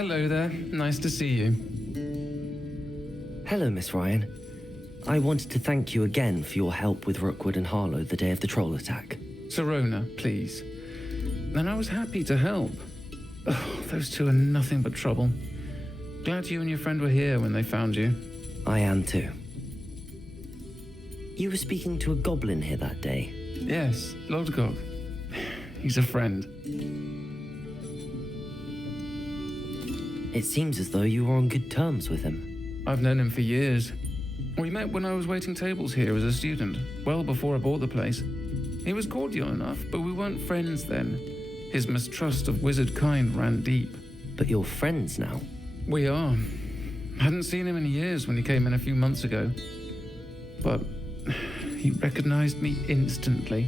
Hello there. Nice to see you. Hello, Miss Ryan. I wanted to thank you again for your help with Rookwood and Harlow the day of the troll attack. Sirona, please. And I was happy to help. Oh, those two are nothing but trouble. Glad you and your friend were here when they found you. I am too. You were speaking to a goblin here that day. Yes, Lodgok. He's a friend. It seems as though you were on good terms with him. I've known him for years. We met when I was waiting tables here as a student, well before I bought the place. He was cordial enough, but we weren't friends then. His mistrust of wizard kind ran deep. But you're friends now. We are. Hadn't seen him in years when he came in a few months ago. But he recognized me instantly,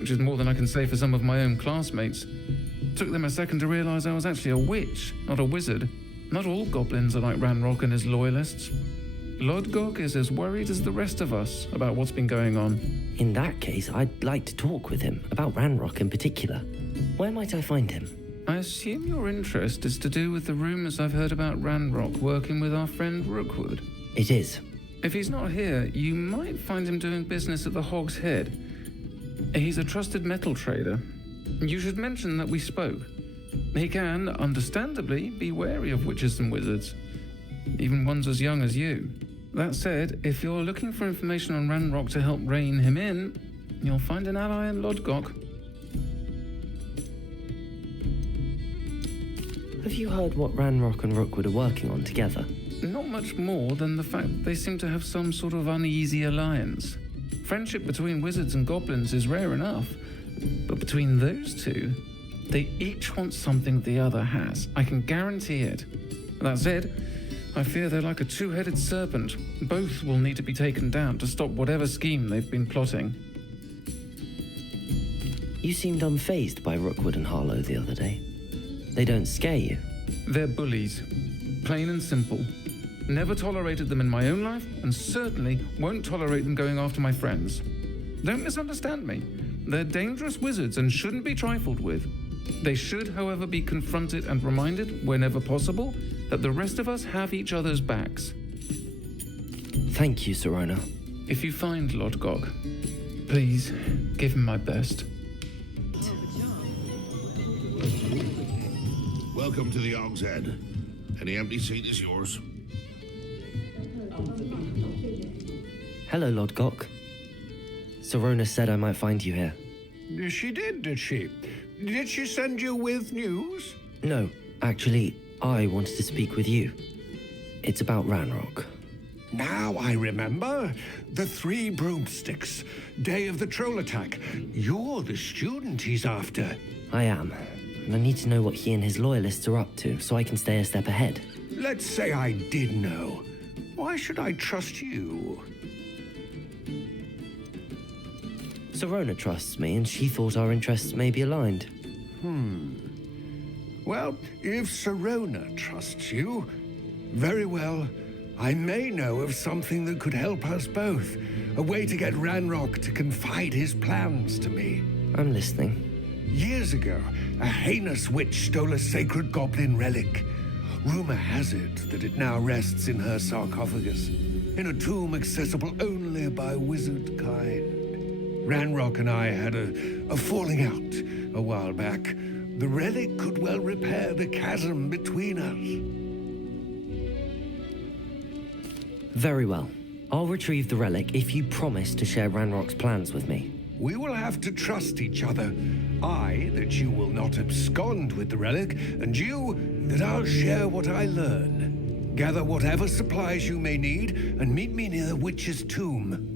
which is more than I can say for some of my own classmates. Took them a second to realize I was actually a witch, not a wizard. Not all goblins are like Ranrock and his loyalists. Lodgok is as worried as the rest of us about what's been going on. In that case, I'd like to talk with him, about Ranrock in particular. Where might I find him? I assume your interest is to do with the rumors I've heard about Ranrock working with our friend Rookwood. It is. If he's not here, you might find him doing business at the Hog's Head. He's a trusted metal trader. You should mention that we spoke. He can, understandably, be wary of witches and wizards, even ones as young as you. That said, if you're looking for information on Ranrock to help rein him in, you'll find an ally in Lodgok. Have you heard what Ranrock and Rookwood are working on together? Not much more than the fact that they seem to have some sort of uneasy alliance. Friendship between wizards and goblins is rare enough, but between those two, they each want something the other has. I can guarantee it. That said, I fear they're like a two-headed serpent. Both will need to be taken down to stop whatever scheme they've been plotting. You seemed unfazed by Rookwood and Harlow the other day. They don't scare you. They're bullies. Plain and simple. Never tolerated them in my own life, and certainly won't tolerate them going after my friends. Don't misunderstand me. They're dangerous wizards and shouldn't be trifled with. They should, however, be confronted and reminded, whenever possible, that the rest of us have each other's backs. Thank you, Sirona. If you find Lodgok, please give him my best. Welcome to the Hog's Head. Any empty seat is yours. Hello, Lodgok. Sirona said I might find you here. She did she? Did she send you with news? No, actually, I wanted to speak with you. It's about Ranrock. Now I remember. The 3 broomsticks. Day of the troll attack. You're the student he's after. I am, and I need to know what he and his loyalists are up to so I can stay a step ahead. Let's say I did know. Why should I trust you? Sirona trusts me, and she thought our interests may be aligned. Well, if Sirona trusts you, very well. I may know of something that could help us both. A way to get Ranrock to confide his plans to me. I'm listening. Years ago, a heinous witch stole a sacred goblin relic. Rumor has it that it now rests in her sarcophagus, in a tomb accessible only by wizard kind. Ranrock and I had a falling out a while back. The relic could well repair the chasm between us. Very well. I'll retrieve the relic if you promise to share Ranrock's plans with me. We will have to trust each other. I, that you will not abscond with the relic, and you, that I'll share what I learn. Gather whatever supplies you may need, and meet me near the witch's tomb.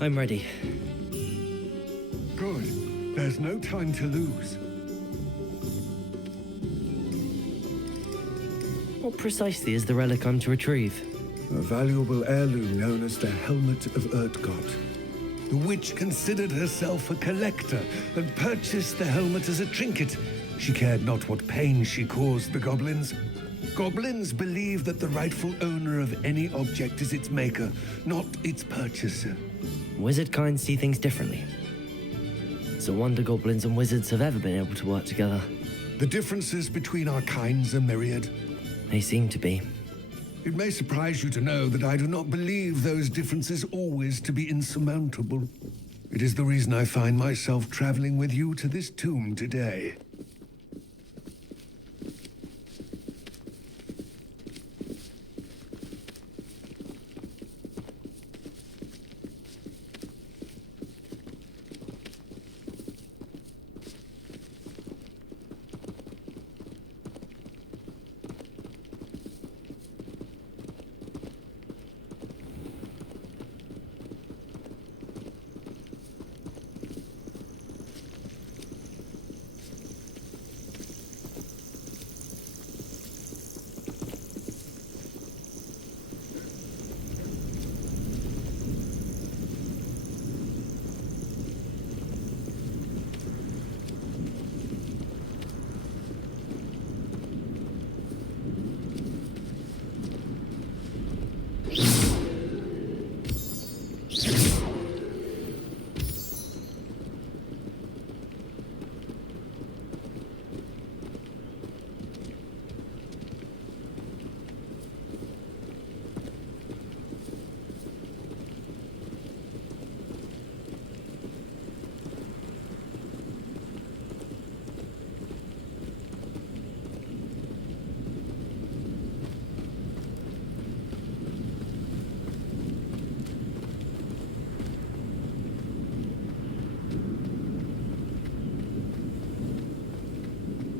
I'm ready. Good. There's no time to lose. What precisely is the relic I'm to retrieve? A valuable heirloom known as the Helmet of Urtkot. The witch considered herself a collector and purchased the helmet as a trinket. She cared not what pain she caused the goblins. Goblins believe that the rightful owner of any object is its maker, not its purchaser. Wizard kind see things differently. It's a wonder goblins and wizards have ever been able to work together. The differences between our kinds are myriad. They seem to be. It may surprise you to know that I do not believe those differences always to be insurmountable. It is the reason I find myself traveling with you to this tomb today.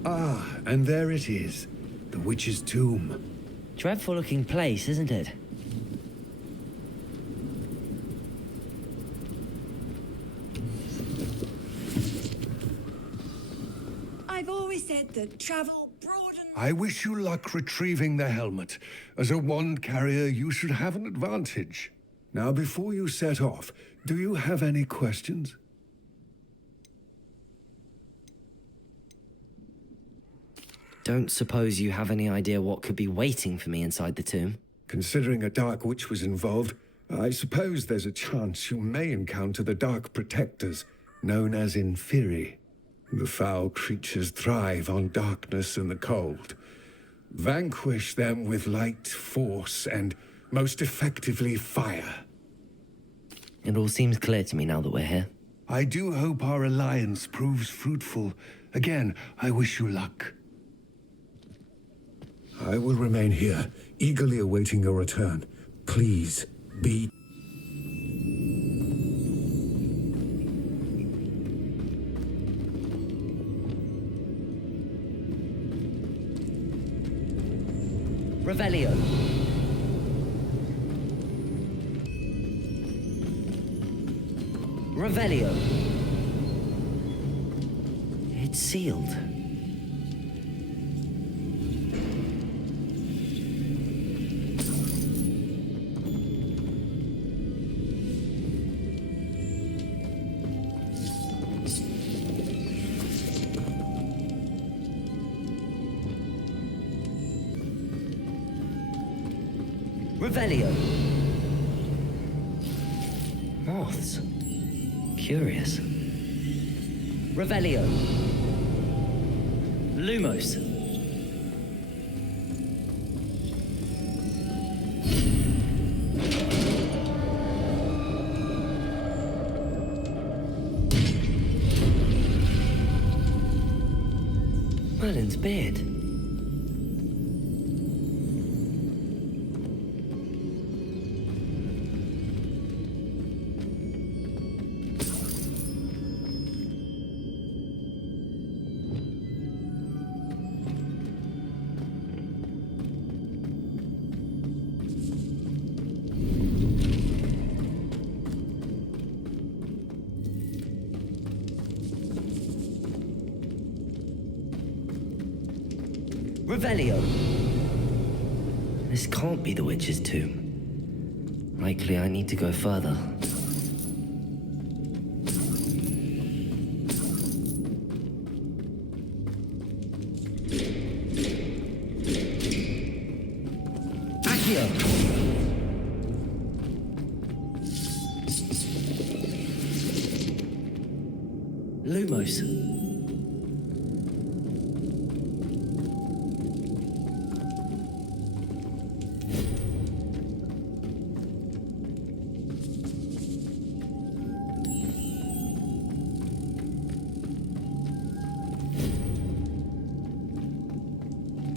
Ah, and there it is. The witch's tomb. Dreadful looking place, isn't it? I've always said that travel broadens. I wish you luck retrieving the helmet. As a wand carrier, you should have an advantage. Now, before you set off, do you have any questions? Don't suppose you have any idea what could be waiting for me inside the tomb? Considering a dark witch was involved, I suppose there's a chance you may encounter the Dark Protectors, known as Inferi. The foul creatures thrive on darkness and the cold. Vanquish them with light, force, and most effectively fire. It all seems clear to me now that we're here. I do hope our alliance proves fruitful. Again, I wish you luck. I will remain here, eagerly awaiting your return. Please, be... Revelio. Revelio. It's sealed. Revelio. Moths. Curious. Revelio. Lumos. Merlin's beard. Revelio. This can't be the witch's tomb. Likely I need to go further. Accio! Lumos.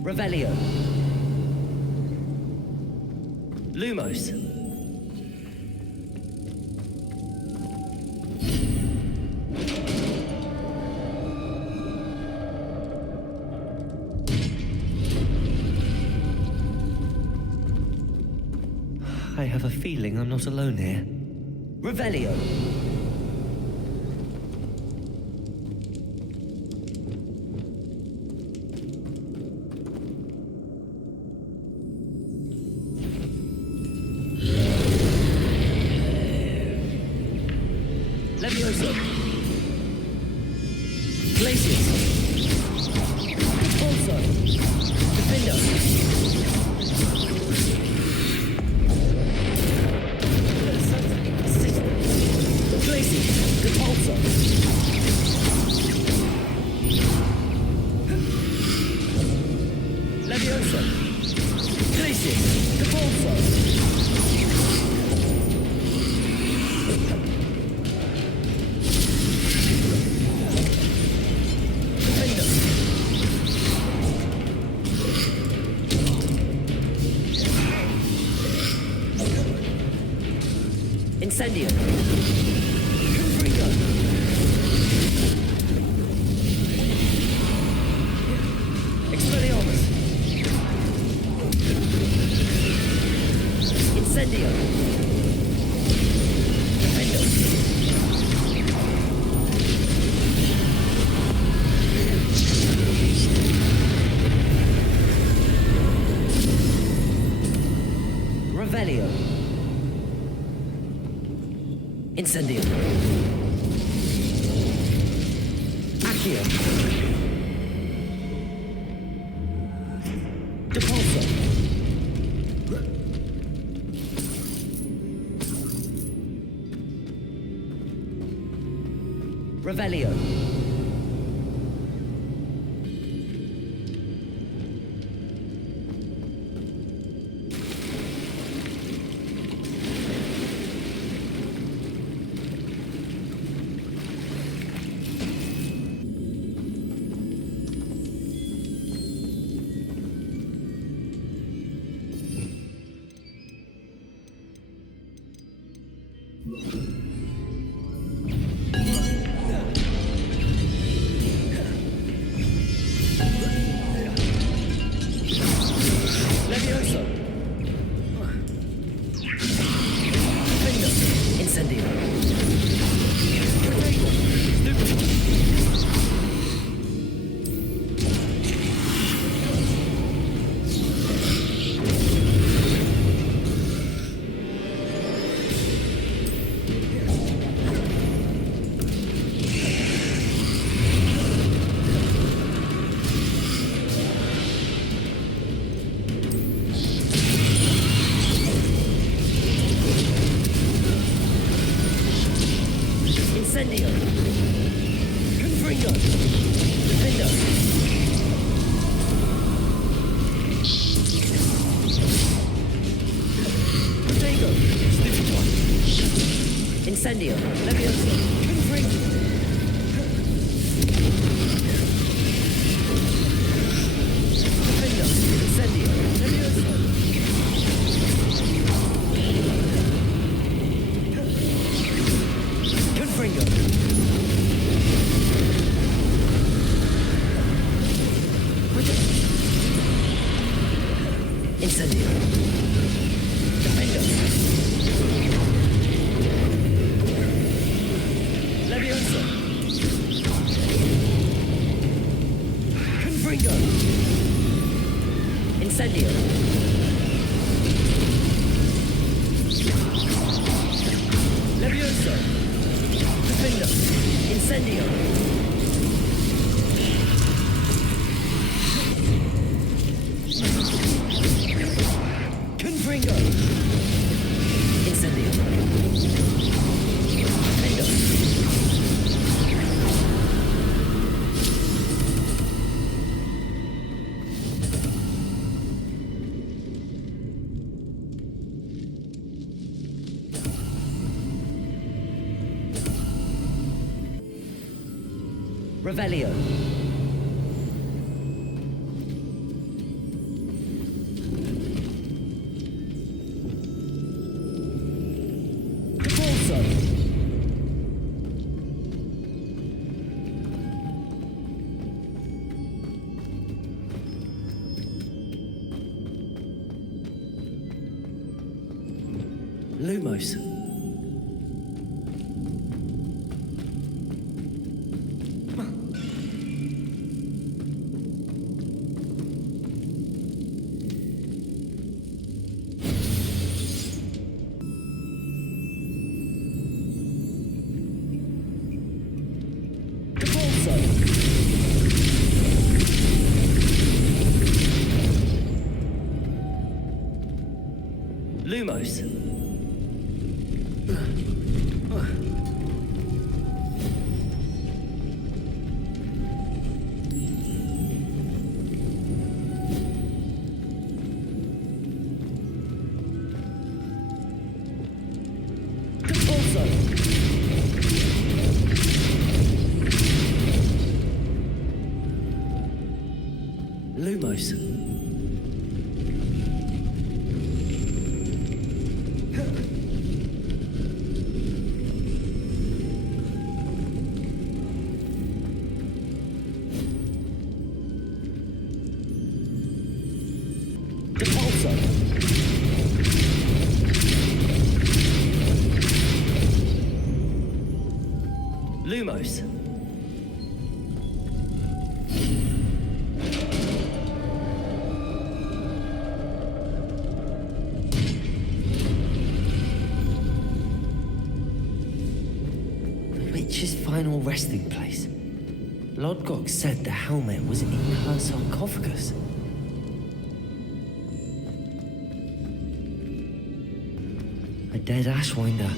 Revelio. Lumos. I have a feeling I'm not alone here. Revelio. Levioso. Glacius. Also. Defender. Glacius. Repulsor. Levioso. Glacius. Repulsor. Incendio. Confringo. Expelliarmus. Incendio. Defendo. Revelio. Incendio. Accio. Depulso. Revelio. Levioso. Defender. Incendio. Protego. Stupid. Incendio. Confringo. Defender. Protego. Stupid one. Incendio. Levioso. Confringo. Defender. Incendio. Levioso. Confringo. Incendio. Defender. Levioso. Confringo. Incendio. Incendio! Confringo! Incendio! Fendo! Revelio. Capulso. Lumos. Lumos. Lumos. Lumos. The witch's final resting place. Lodgok said the helmet was in her sarcophagus. A dead Ashwinder.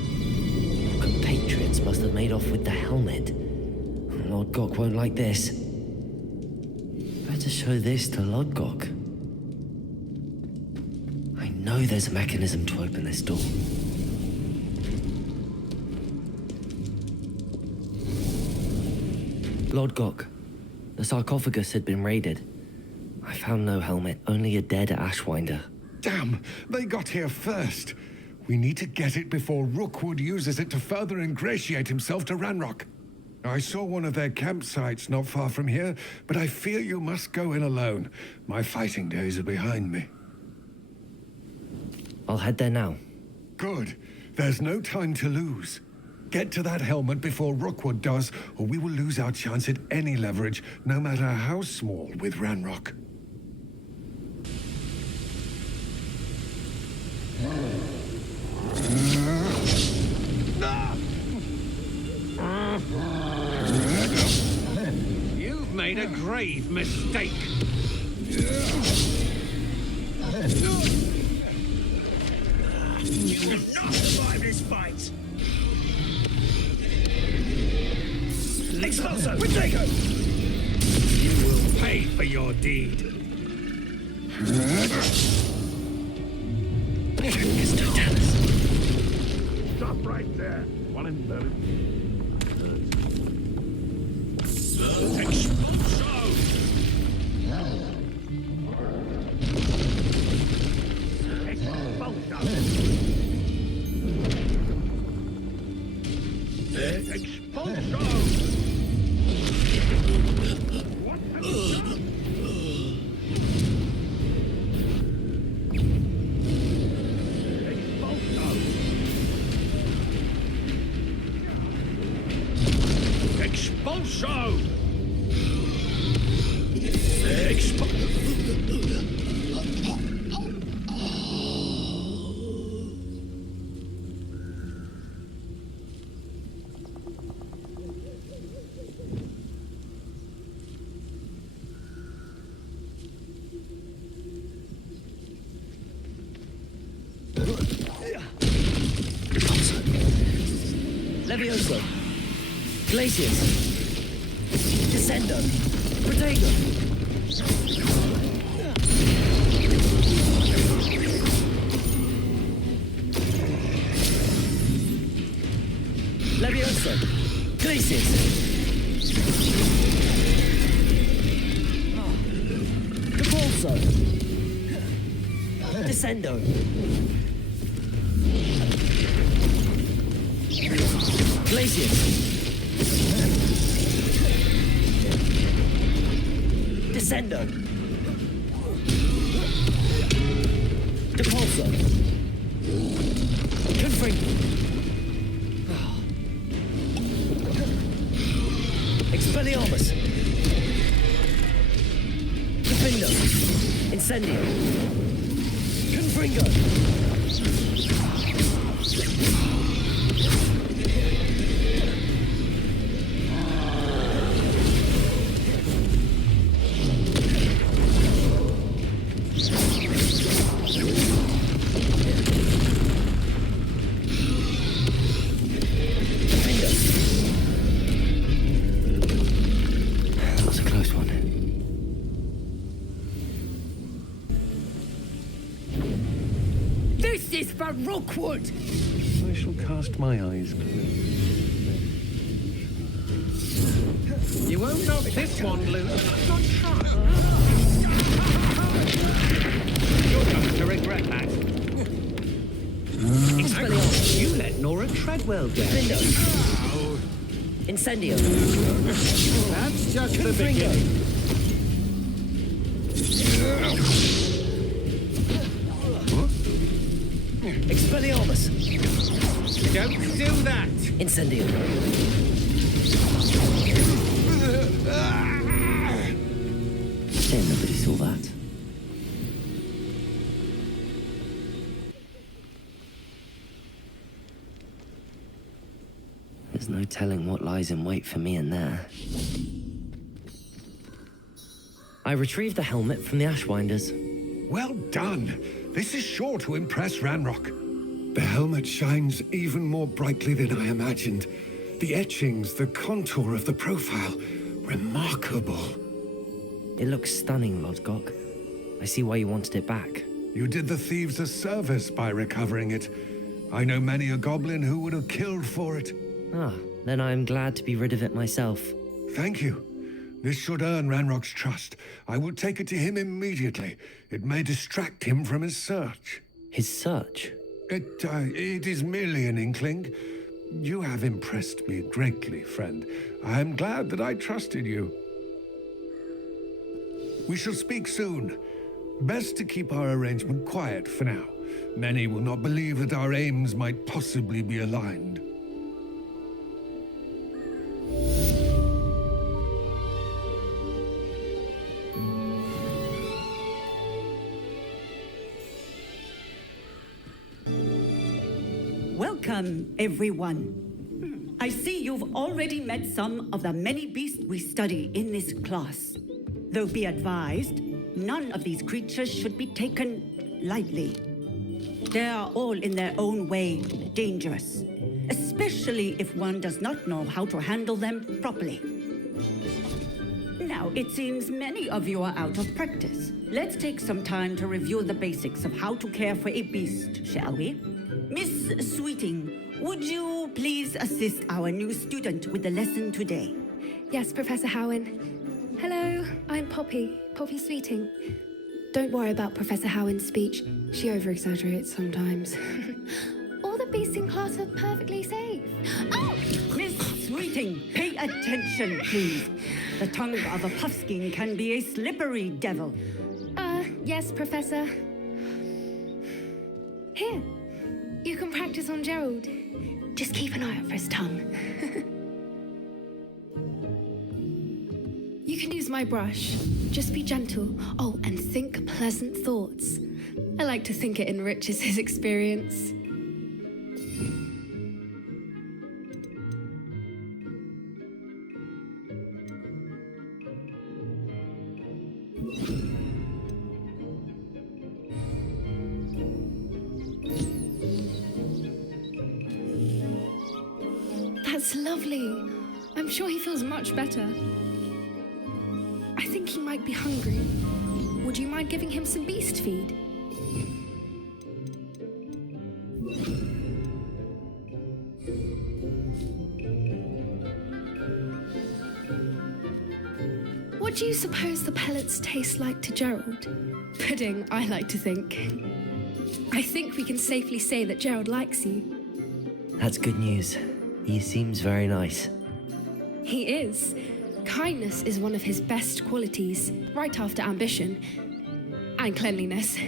Compatriots must have made off with the helmet. Lodgok won't like this. Better show this to Lodgok. I know there's a mechanism to open this door. Lodgok, the sarcophagus had been raided. I found no helmet, only a dead Ashwinder. Damn, they got here first. We need to get it before Rookwood uses it to further ingratiate himself to Ranrock. I saw one of their campsites not far from here, but I fear you must go in alone. My fighting days are behind me. I'll head there now. Good. There's no time to lose. Get to that helmet before Rookwood does, or we will lose our chance at any leverage, no matter how small, with Ranrock. You've made a grave mistake. You will not survive this fight. Expulso! Protego! You will pay for your deed. Stop right there. One in third. Expulso! Expulso! What have you done? Expulso! Levioso. Glacius. Descendo. Protego. Levioso. Glacius. Repulso. Descendo. Glacius. Descendo. Depulso. Confringo. Expelliarmus. Defindo. Incendio. Confringo. That was a close one. This is for Rookwood! I shall cast my eyes clear. You won't knock this one loose. I'm not sure. You're going to regret that. Expelliarmus. You let Nora Treadwell go. Defindo. Incendio. That's just the Confringo. beginning. Expelliarmus. Don't do that. Incendio. Shame nobody saw that. There's no telling what lies in wait for me in there. I retrieved the helmet from the Ashwinders. Well done. This is sure to impress Ranrock. The helmet shines even more brightly than I imagined. The etchings, the contour of the profile, remarkable. It looks stunning, Lodgok. I see why you wanted it back. You did the thieves a service by recovering it. I know many a goblin who would have killed for it. Ah, then I am glad to be rid of it myself. Thank you. This should earn Ranrock's trust. I will take it to him immediately. It may distract him from his search. His search? It is merely an inkling. You have impressed me greatly, friend. I am glad that I trusted you. We shall speak soon. Best to keep our arrangement quiet for now. Many will not believe that our aims might possibly be aligned. Welcome, everyone. I see you've already met some of the many beasts we study in this class. Though be advised, none of these creatures should be taken lightly. They are all in their own way dangerous, especially if one does not know how to handle them properly. Now, it seems many of you are out of practice. Let's take some time to review the basics of how to care for a beast, shall we? Miss Sweeting, would you please assist our new student with the lesson today? Yes, Professor Howen. Hello, I'm Poppy Sweeting. Don't worry about Professor Howen's speech. She over-exaggerates sometimes. All the beasts in class are perfectly safe. Oh! Miss Sweeting, pay attention, please. The tongue of a puffskein can be a slippery devil. Yes, Professor. Here, you can practice on Gerald. Just keep an eye out for his tongue. You can use my brush. Just be gentle. Oh, and think pleasant thoughts. I like to think it enriches his experience. That's lovely. I'm sure he feels much better. I think he might be hungry. Would you mind giving him some beast feed? What do you suppose the pellets taste like to Gerald? Pudding, I like to think. I think we can safely say that Gerald likes you. That's good news. He seems very nice. He is. Kindness is one of his best qualities, right after ambition. And cleanliness.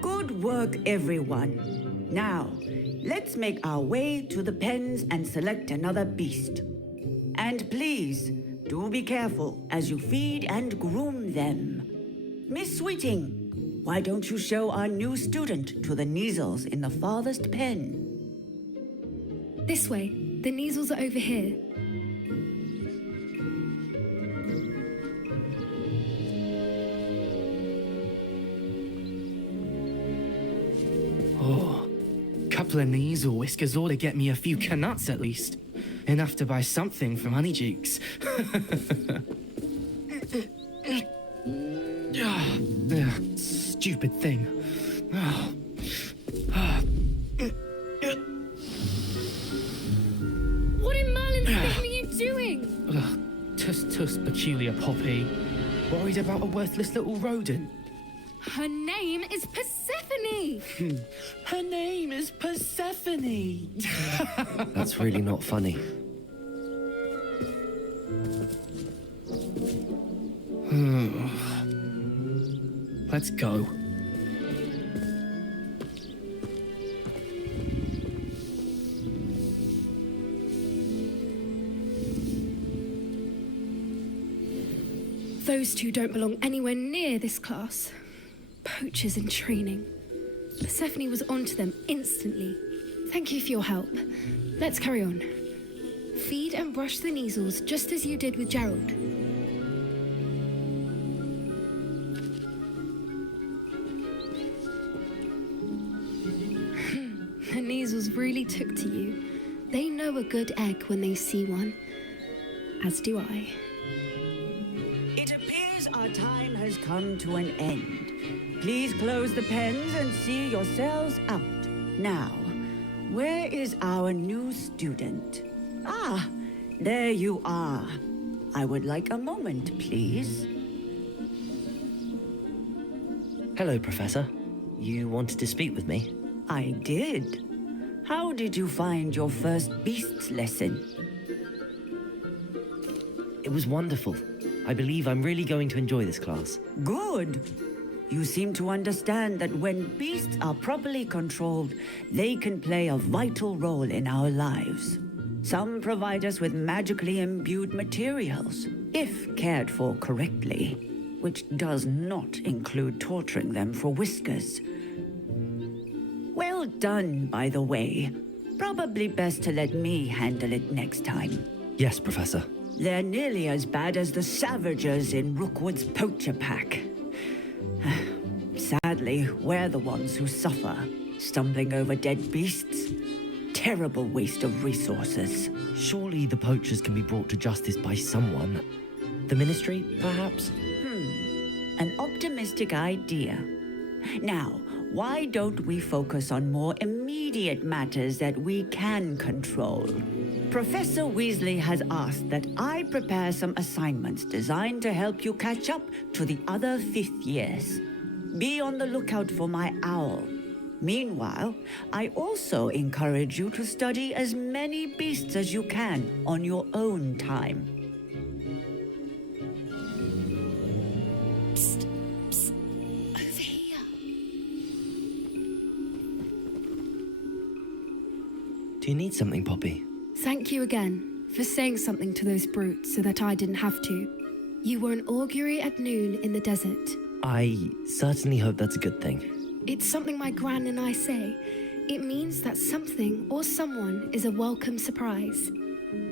Good work, everyone. Now, let's make our way to the pens and select another beast. And please, do be careful as you feed and groom them. Miss Sweeting, why don't you show our new student to the Kneazles in the farthest pen? This way. The Kneazles are over here. Oh, couple of Kneazle whiskers ought to get me a few canuts at least. Enough to buy something from Honeydukes. Stupid thing. What in Merlin's name are you doing? Tuss, peculiar Poppy. Worried about a worthless little rodent? Her name is Persephone! Her name is Persephone! That's really not funny. Let's go. Those two don't belong anywhere near this class. Poachers in training. Persephone was onto them instantly. Thank you for your help. Let's carry on. Feed and brush the Kneazles just as you did with Gerald. The Kneazles really took to you. They know a good egg when they see one. As do I. It appears our time has come to an end. Please close the pens and see yourselves out. Now, where is our new student? Ah, there you are. I would like a moment, please. Hello, Professor. You wanted to speak with me? I did. How did you find your first beasts lesson? It was wonderful. I believe I'm really going to enjoy this class. Good. You seem to understand that when beasts are properly controlled, they can play a vital role in our lives. Some provide us with magically imbued materials, if cared for correctly, which does not include torturing them for whiskers. Well done, by the way. Probably best to let me handle it next time. Yes, Professor. They're nearly as bad as the Savagers in Rookwood's poacher pack. Sadly, we're the ones who suffer, stumbling over dead beasts. Terrible waste of resources. Surely the poachers can be brought to justice by someone. The Ministry, perhaps? An optimistic idea. Now, why don't we focus on more immediate matters that we can control? Professor Weasley has asked that I prepare some assignments designed to help you catch up to the other fifth years. Be on the lookout for my owl. Meanwhile, I also encourage you to study as many beasts as you can on your own time. Psst, psst. Over here. Do you need something, Poppy? Thank you again for saying something to those brutes so that I didn't have to. You were an augury at noon in the desert. I certainly hope that's a good thing. It's something my gran and I say. It means that something or someone is a welcome surprise.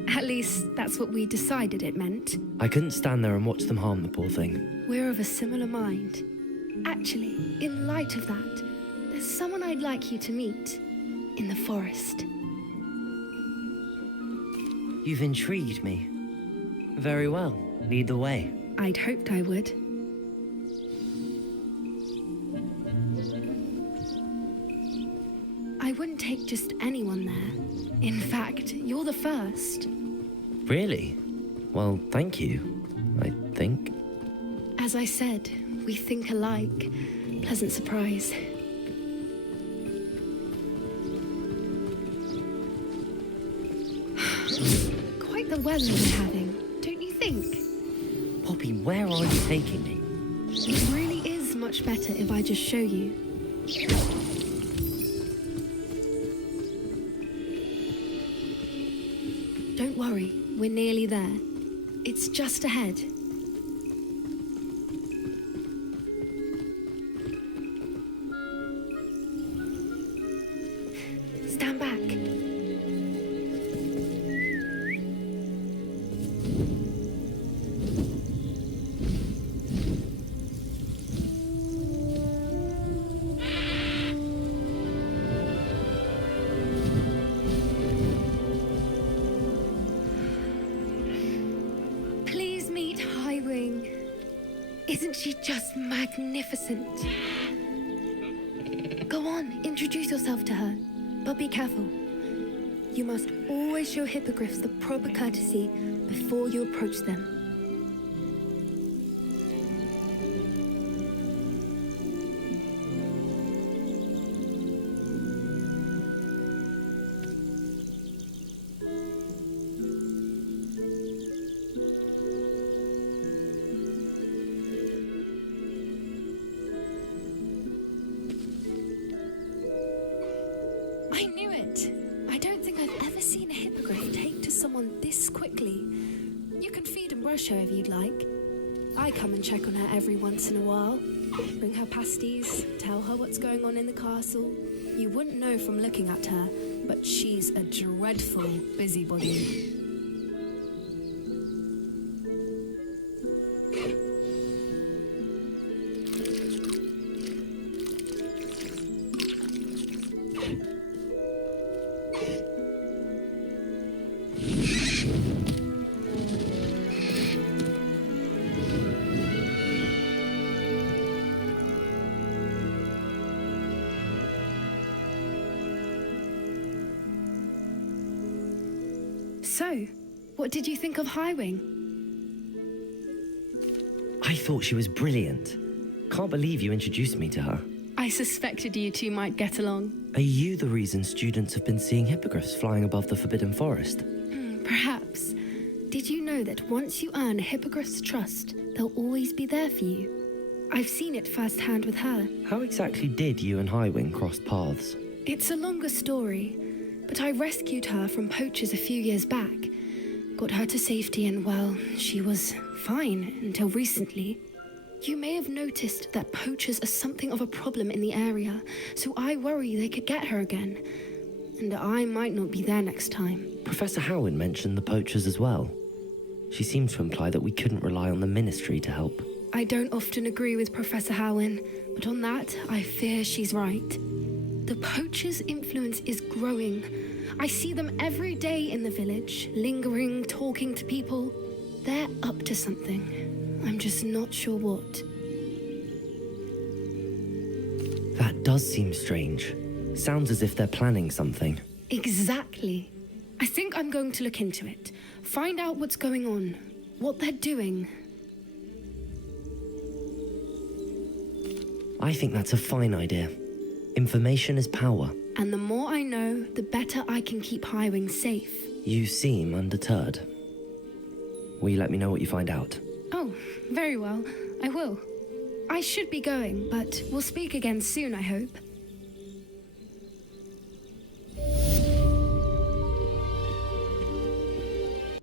At least, that's what we decided it meant. I couldn't stand there and watch them harm the poor thing. We're of a similar mind. Actually, in light of that, there's someone I'd like you to meet in the forest. You've intrigued me. Very well. Lead the way. I'd hoped I would. I wouldn't take just anyone there. In fact, you're the first. Really? Well, thank you, I think. As I said, we think alike. Pleasant surprise. Quite the weather we're having, don't you think? Poppy, where are you taking me? It really is much better if I just show you. Don't worry, we're nearly there. It's just ahead. Stand back. Please meet Highwing. Isn't she just magnificent? Go on, introduce yourself to her. But be careful. You must always show hippogriffs the proper courtesy before you approach them. I knew it. I don't think I've ever seen a hippogriff take to someone this quickly. You can feed and brush her if you'd like. I come and check on her every once in a while. Bring her pasties, tell her what's going on in the castle. You wouldn't know from looking at her, but she's a dreadful busybody. So, what did you think of Highwing? I thought she was brilliant. Can't believe you introduced me to her. I suspected you two might get along. Are you the reason students have been seeing hippogriffs flying above the Forbidden Forest? Perhaps. Did you know that once you earn a hippogriff's trust, they'll always be there for you? I've seen it firsthand with her. How exactly did you and Highwing cross paths? It's a longer story, but I rescued her from poachers a few years back. Got her to safety and, well, she was fine until recently. You may have noticed that poachers are something of a problem in the area, so I worry they could get her again. And I might not be there next time. Professor Howin mentioned the poachers as well. She seems to imply that we couldn't rely on the Ministry to help. I don't often agree with Professor Howin, but on that, I fear she's right. The poachers' influence is growing. I see them every day in the village, lingering, talking to people. They're up to something. I'm just not sure what. That does seem strange. Sounds as if they're planning something. Exactly. I think I'm going to look into it. Find out what's going on, what they're doing. I think that's a fine idea. Information is power. And the more I know, the better I can keep Highwing safe. You seem undeterred. Will you let me know what you find out? Oh, very well. I will. I should be going, but we'll speak again soon, I hope.